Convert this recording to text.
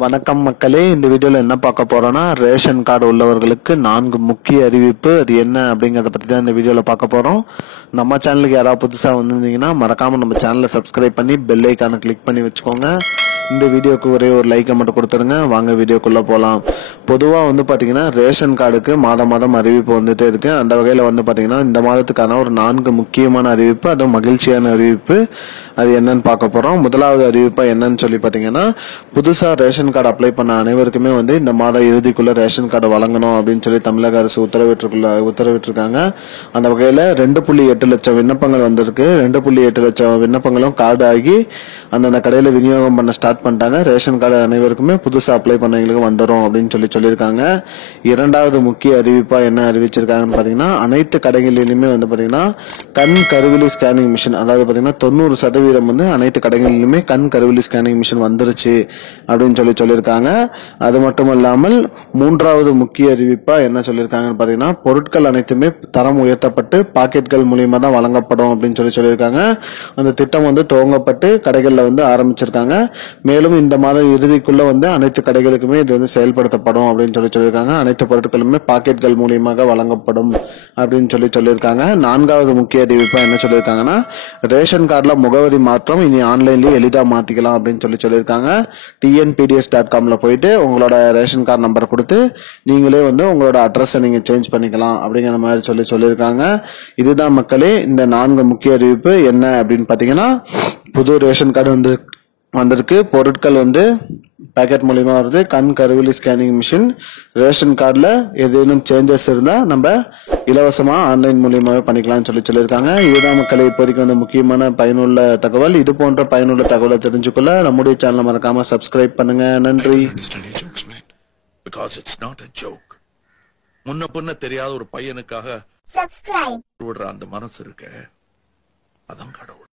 வணக்கம் மக்களே, இந்த வீடியோல என்ன பார்க்க போறோம்னா ரேஷன் கார்டு உள்ளவர்களுக்கு 4 முக்கிய அறிவிப்பு. அது என்ன அப்படிங்கறத பத்தி தான் இந்த வீடியோல பார்க்க போறோம். நம்ம சேனலுக்கு யாராவது புதுசா வந்திருந்தீங்கன்னா மறக்காம நம்ம சேனலை சப்ஸ்கிரைப் பண்ணி பெல் ஐகானை கிளிக் பண்ணி வச்சுக்கோங்க. இந்த வீடியோக்கு ஒரே ஒரு லைக்கை மட்டும் கொடுத்துருங்க. வாங்க வீடியோக்குள்ள போலாம். பொதுவா பாத்தீங்கன்னா ரேஷன் கார்டுக்கு மாதம் அறிவிப்பு வந்துட்டே இருக்கு. அந்த வகையில பாத்தீங்கன்னா இந்த மாதத்துக்கான ஒரு 4 முக்கியமான அறிவிப்பு, அதுவும் மகிழ்ச்சியான அறிவிப்பு. அது என்னன்னு பார்க்க போறோம். முதலாவது அறிவிப்பா என்னன்னு சொல்லி பாத்தீங்கன்னா, புதுசா ரேஷன் கார்டு அப்ளை பண்ண அனைவருக்குமே இந்த மாத இறுதிக்குள்ள ரேஷன் கார்டு வழங்கணும் அப்படின்னு சொல்லி தமிழக அரசு உத்தரவிட்டிருக்காங்க. அந்த வகையில 2.8 லட்சம் விண்ணப்பங்கள் வந்திருக்கு. 2.8 லட்சம் விண்ணப்பங்களும் கார்டு ஆகி அந்தந்த கடையில விநியோகம் பண்ண ஸ்டார்ட் பண்ணிட்டாங்க. ரேஷன் கார்டு அனைவருக்குமே புதுசா அப்ளை பண்ணவங்களுக்கு வந்துடும் அப்படின்னு சொல்லியிருக்காங்க. இரண்டாவது முக்கிய அறிவிப்பா என்ன அறிவிச்சிருக்காங்கன்னு பாத்தீங்கன்னா, அனைத்து கடைகளிலுமே பாத்தீங்கன்னா கண் கருவிழி ஸ்கேனிங் மிஷின், அதாவது பாத்தீங்கன்னா 90% அனைத்து கடைகளிலுமே கண் கருவிழி ஸ்கேனிங் மிஷின் வந்துருச்சு அப்படின்னு சொல்லியிருக்காங்க. அது மட்டும் இல்லாமல் மூன்றாவது முக்கிய அறிவிப்பா என்ன சொல்லியிருக்காங்கன்னு பாத்தீங்கன்னா, பொருட்கள் அனைத்துமே தரம் உயர்த்தப்பட்டு பாக்கெட்கள் மூலியமா தான் வழங்கப்படும் அப்படின்னு சொல்லியிருக்காங்க. அந்த திட்டம் துவங்கப்பட்டு கடைகள்ல ஆரம்பிச்சிருக்காங்க. மேலும் இந்த மாதம் இறுதிக்குள்ள அனைத்து கடைகளுக்குமே இது செயல்படுத்தப்படும் அப்படின்னு சொல்லியிருக்காங்க. அனைத்து பொருட்களுமே பாக்கெட்கள் மூலியமாக வழங்கப்படும் அப்படின்னு சொல்லியிருக்காங்க. நான்காவது முக்கிய அறிவிப்பா என்ன சொல்லியிருக்காங்கன்னா, ரேஷன் கார்டுல முகவரி மாற்றம் இனி ஆன்லைன்லயே எளிதா மாத்திக்கலாம் அப்படின்னு சொல்லியிருக்காங்க. tnpds.com போயிட்டு உங்களோட ரேஷன் கார்டு நம்பர் கொடுத்து நீங்களே உங்களோட அட்ரஸ் நீங்க சேஞ்ச் பண்ணிக்கலாம் அப்படிங்கிற மாதிரி சொல்லியிருக்காங்க. இதுதான் மக்களே இந்த 4 முக்கிய அறிவிப்பு. என்ன அப்படின்னு பாத்தீங்கன்னா, புது ரேஷன் கார்டு வந்திருக்கு. பொருட்கள் பேக்கெட் மூலியமா வருது. கண் கருவிழி ஸ்கேனிங் மிஷின். ரேஷன் கார்டுல ஏதேனும் சேஞ்சஸ் இருந்தா நம்ம இலவசமா ஆன்லைன் மூலியமாவே பண்ணிக்கலாம்னு சொல்லியிருக்காங்க. இதுதான் மக்களை இப்போதைக்கு முக்கியமான பயனுள்ள தகவல். இது போன்ற பயனுள்ள தகவலை தெரிஞ்சுக்கொள்ள நம்முடைய சேனலை மறக்காம சப்ஸ்கிரைப் பண்ணுங்க. நன்றி. முன்ன பின்ன தெரியாத ஒரு பையனுக்காக விடுற அந்த மனசு இருக்க, அதான் கடவுள்.